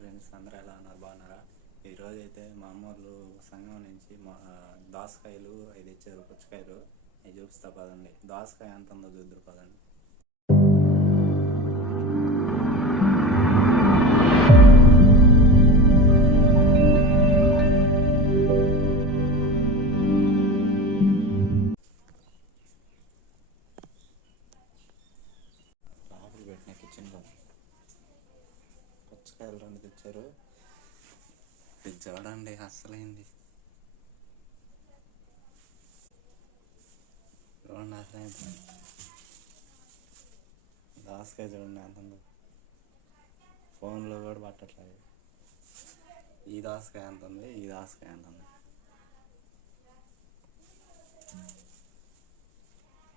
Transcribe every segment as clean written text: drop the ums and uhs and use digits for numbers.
Friends, అందరూ ఎలా ఉన్నారు? బాగున్నారా? ఈరోజు అయితే మా అమ్మోళ్ళు సంఘం నుంచి దోసకాయలు అవి తెచ్చారు, పుచ్చకాయలు. అవి చూపిస్తా పదండి. దోసకాయ ఎంత ఉందో చూద్దరు పదండి. లోపల పెట్టిన కిచెన్లో పుచ్చకాయలు 2 తెచ్చారు. ఇది చూడండి, అసలైంది చూడండి, అసలైంది దోసకాయ చూడండి ఎంత ఉందో. ఫోన్లో కూడా పట్టట్లేదు. ఈ దోసకాయ ఎంత ఉంది, ఈ దోసకాయ ఎంత ఉంది.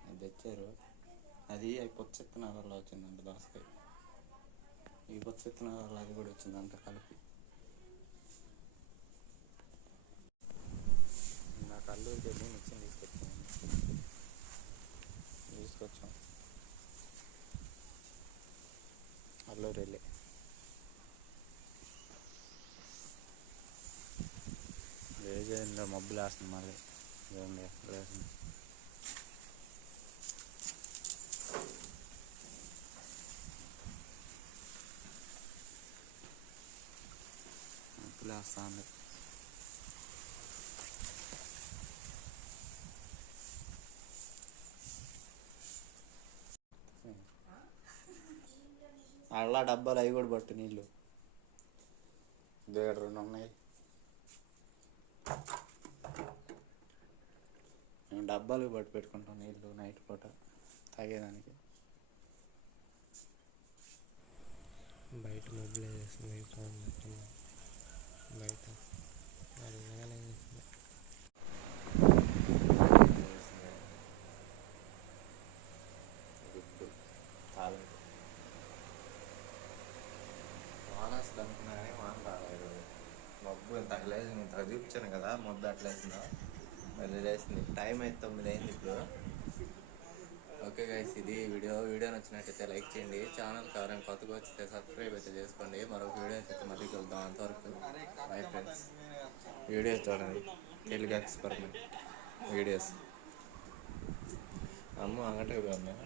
అది తెచ్చారు. అది పుచ్చ విత్తనాలలో వచ్చిందంట దోసకాయ. ఈ పుచ్చ విత్తనాలలో అది కూడా వచ్చిందంట కలిపి. నాకు అల్లూరికి వెళ్ళి మిక్సీని తీసుకొచ్చాం. అల్లూరు వెళ్ళి వేజంలో మబ్బులు వేస్తుంది. మళ్ళీ వేసింది మబ్బులు వేస్తుంది. అలా డబ్బాలు అవి కూడా పట్టు నీళ్ళు. దగ్గర 2 ఉన్నాయి. మేము డబ్బాలు పట్టు పెట్టుకుంటాం నీళ్ళు నైట్ పూట తాగేదానికి. బయట మబ్బులు వేస్తుంది, బయట వానస్తుంది అనుకున్నా కానీ వాన రాలేదు. మబ్బు ఇంత లేసింది, ఇంత చూపించాను కదా మబ్బు అట్లా వేసిందో. మళ్ళీ లేసింది. టైం అయితే 9 అయింది ఇప్పుడు. ఓకే గైస్, ఇది వీడియో నచ్చినట్టయితే లైక్ చేయండి. ఛానల్కి ఎవరైనా కొత్తగా వచ్చితే సబ్స్క్రైబ్ అయితే చేసుకోండి. మరొక వీడియో అయితే మళ్ళీ కలుద్దాం. అంతవరకు బై ఫ్రెండ్స్. వీడియోస్ చూడండి, తెలుగు ఎక్స్పెరిమెంట్ వీడియోస్. అమ్మ అంగటే పోయిందా?